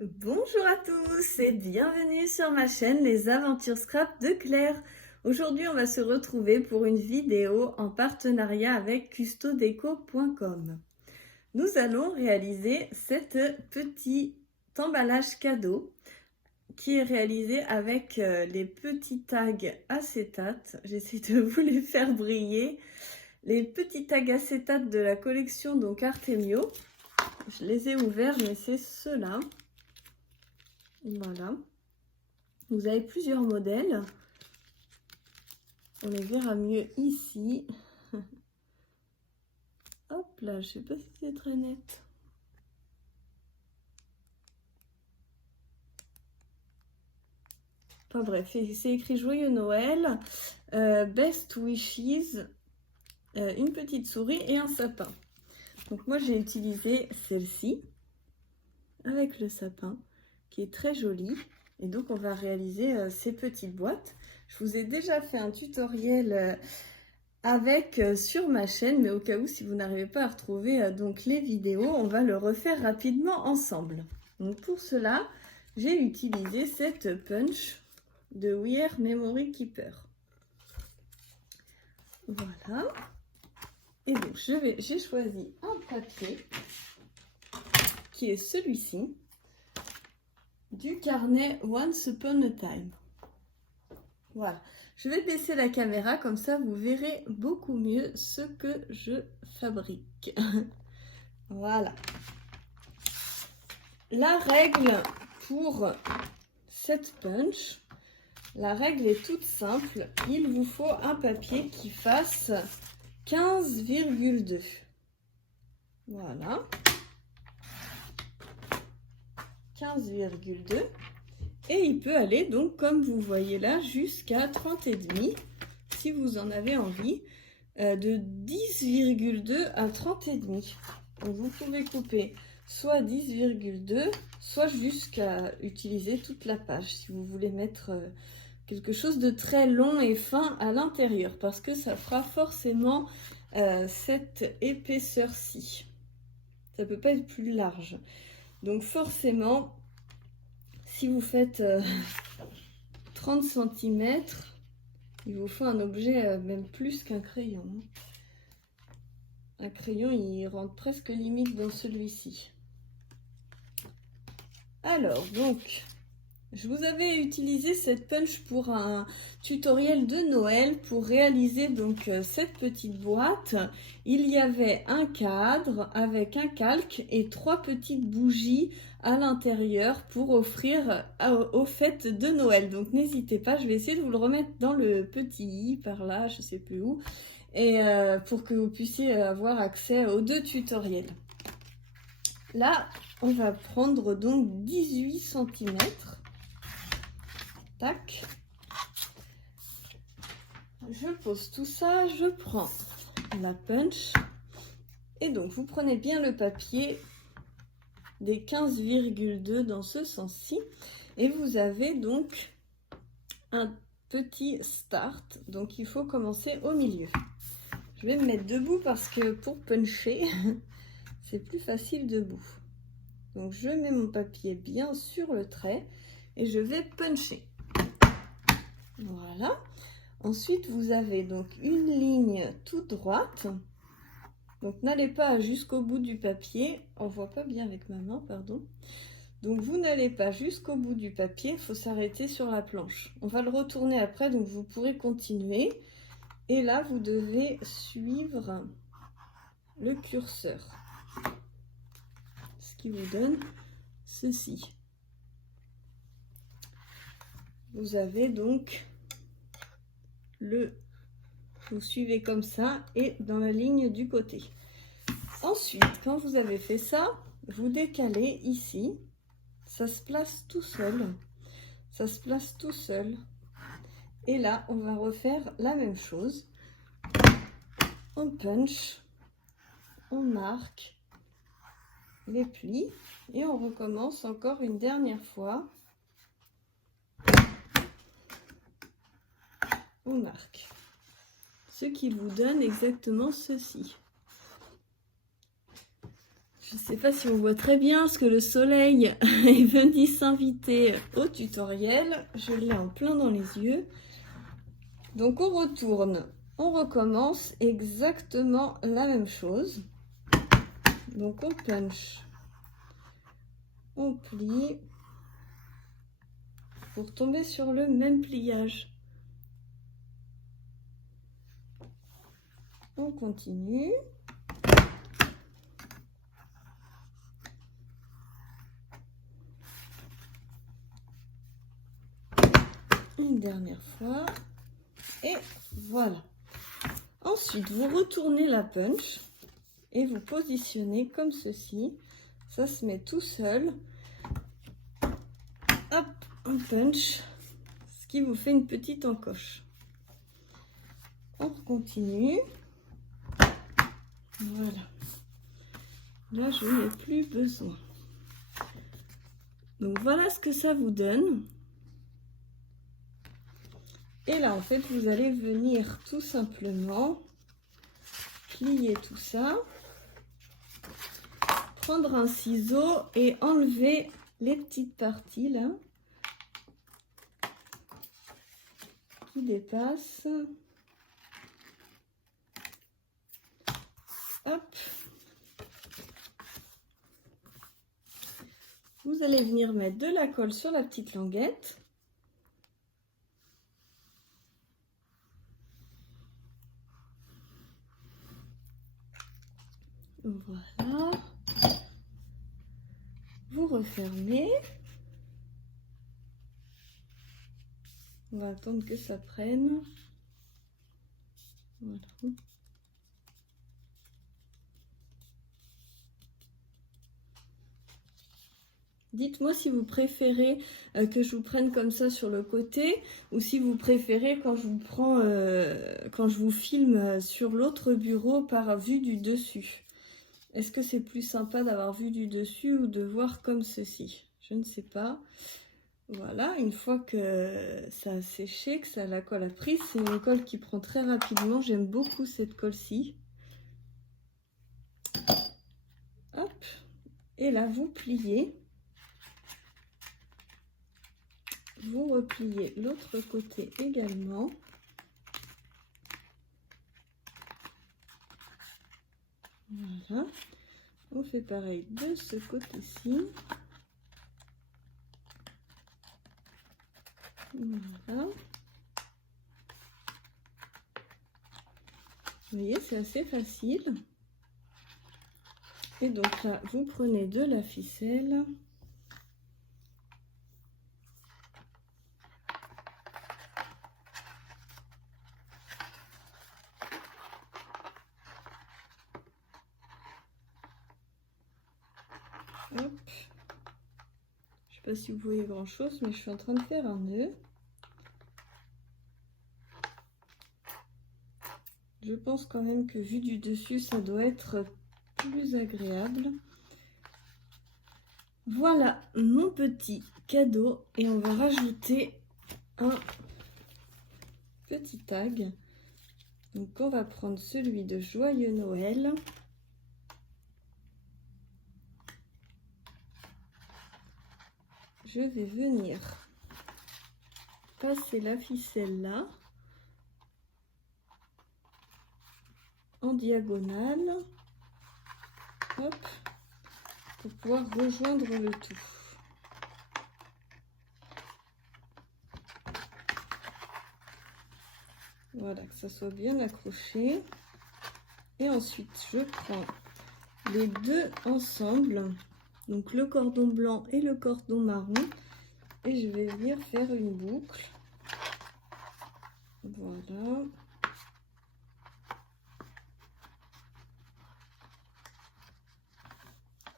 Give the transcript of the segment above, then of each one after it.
Bonjour à tous et bienvenue sur ma chaîne Les Aventures Scrap de Claire. Aujourd'hui, on va se retrouver pour une vidéo en partenariat avec custodeco.com. Nous allons réaliser cet petit emballage cadeau qui est réalisé avec les petits tags acétate. J'essaie de vous les faire briller. Les petits tags acétate de la collection donc Artemio. Je les ai ouverts, mais c'est ceux-là. Voilà. Vous avez plusieurs modèles. On les verra mieux ici. Hop là, je sais pas si c'est très net. Enfin bref, c'est écrit Joyeux Noël, Best Wishes, une petite souris et un sapin. Donc moi j'ai utilisé celle-ci avec le sapin qui est très jolie. Et donc on va réaliser ces petites boîtes. Je vous ai déjà fait un tutoriel avec sur ma chaîne, mais au cas où si vous n'arrivez pas à retrouver donc les vidéos, on va le refaire rapidement ensemble. Donc pour cela, j'ai utilisé cette punch de Wear Memory Keeper. Voilà. Et donc j'ai choisi un papier qui est celui-ci du carnet Once Upon a Time. Voilà. Je vais baisser la caméra, comme ça vous verrez beaucoup mieux ce que je fabrique. Voilà. La règle pour cette punch, la règle est toute simple. Il vous faut un papier qui fasse 15,2. Voilà. 15,2. Et il peut aller donc, comme vous voyez là, jusqu'à 30,5 si vous en avez envie, de 10,2 à 30,5. Donc vous pouvez couper soit 10,2, soit jusqu'à utiliser toute la page si vous voulez mettre quelque chose de très long et fin à l'intérieur, parce que ça fera forcément cette épaisseur-ci. Ça peut pas être plus large. Donc forcément, si vous faites 30 cm, il vous faut un objet même plus qu'un crayon. Un crayon, il rentre presque limite dans celui-ci. Alors, donc, je vous avais utilisé cette punch pour un tutoriel de Noël pour réaliser donc cette petite boîte. Il y avait un cadre avec un calque et 3 petites bougies à l'intérieur pour offrir aux fêtes de Noël. Donc n'hésitez pas, je vais essayer de vous le remettre dans le petit i par là, je sais plus où, et pour que vous puissiez avoir accès aux 2 tutoriels. Là, on va prendre donc 18 cm. Tac. Je pose tout ça, je prends la punch. Et donc, vous prenez bien le papier des 15,2 dans ce sens-ci. Et vous avez donc un petit start. Donc, il faut commencer au milieu. Je vais me mettre debout parce que pour puncher, c'est plus facile debout. Donc, je mets mon papier bien sur le trait et je vais puncher. Voilà. Ensuite, vous avez donc une ligne toute droite. Donc, n'allez pas jusqu'au bout du papier. On ne voit pas bien avec ma main, pardon. Donc, vous n'allez pas jusqu'au bout du papier. Il faut s'arrêter sur la planche. On va le retourner après, donc vous pourrez continuer. Et là, vous devez suivre le curseur. Ce qui vous donne ceci. Vous avez donc vous suivez comme ça et dans la ligne du côté. Ensuite, quand vous avez fait ça, vous décalez ici. Ça se place tout seul. Ça se place tout seul. Et là, on va refaire la même chose. On punch, on marque les plis et on recommence encore une dernière fois. On marque. Ce qui vous donne exactement ceci. Je ne sais pas si on voit très bien parce que le soleil est venu s'inviter au tutoriel. Je l'ai en plein dans les yeux. Donc on retourne, on recommence exactement la même chose. Donc on punch, on plie pour tomber sur le même pliage. On continue. Une dernière fois. Et voilà. Ensuite, vous retournez la punch et vous positionnez comme ceci. Ça se met tout seul. Hop, un punch. Ce qui vous fait une petite encoche. On continue. Voilà. Là, je n'ai plus besoin. Donc, voilà ce que ça vous donne. Et là, en fait, vous allez venir tout simplement plier tout ça. Prendre un ciseau et enlever les petites parties là qui dépassent. Hop. Vous allez venir mettre de la colle sur la petite languette. Voilà. Vous refermez. On va attendre que ça prenne. Voilà. Dites-moi si vous préférez que je vous prenne comme ça sur le côté ou si vous préférez quand je vous prends, quand je vous filme sur l'autre bureau par vue du dessus. Est-ce que c'est plus sympa d'avoir vue du dessus ou de voir comme ceci? Je ne sais pas. Voilà, une fois que ça a séché, que la colle a pris, c'est une colle qui prend très rapidement. J'aime beaucoup cette colle-ci. Hop, et là vous pliez. Vous repliez l'autre côté également. Voilà. On fait pareil de ce côté-ci. Voilà. Vous voyez, c'est assez facile. Et donc là, vous prenez de la ficelle. Hop. Je sais pas si vous voyez grand chose, mais je suis en train de faire un nœud. Je pense quand même que vu du dessus, ça doit être plus agréable. Voilà mon petit cadeau et on va rajouter un petit tag. Donc on va prendre celui de Joyeux Noël. Je vais venir passer la ficelle là, en diagonale, hop, pour pouvoir rejoindre le tout. Voilà, que ça soit bien accroché. Et ensuite, je prends les deux ensemble, donc le cordon blanc et le cordon marron, et je vais venir faire une boucle. Voilà.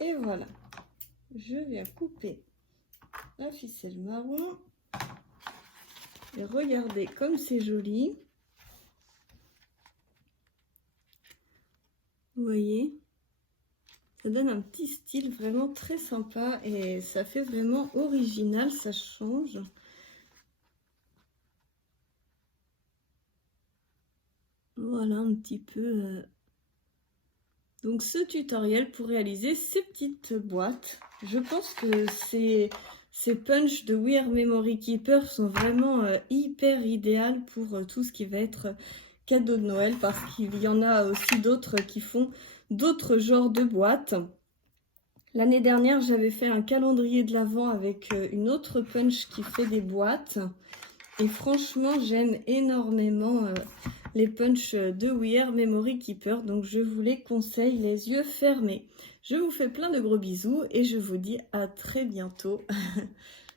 Et voilà. Je viens couper la ficelle marron. Et regardez comme c'est joli. Vous voyez? Ça donne un petit style vraiment très sympa et ça fait vraiment original, ça change. Voilà un petit peu donc ce tutoriel pour réaliser ces petites boîtes. Je pense que ces punchs de We Are Memory Keeper sont vraiment hyper idéales pour tout ce qui va être cadeau de Noël, parce qu'il y en a aussi d'autres qui font d'autres genres de boîtes. L'année dernière, j'avais fait un calendrier de l'Avent avec une autre punch qui fait des boîtes. Et franchement, j'aime énormément les punchs de We Are Memory Keeper. Donc, je vous les conseille les yeux fermés. Je vous fais plein de gros bisous et je vous dis à très bientôt.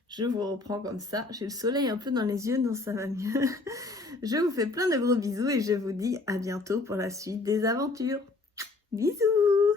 Je vous reprends comme ça. J'ai le soleil un peu dans les yeux, donc ça va mieux. Je vous fais plein de gros bisous et je vous dis à bientôt pour la suite des aventures. Bisous!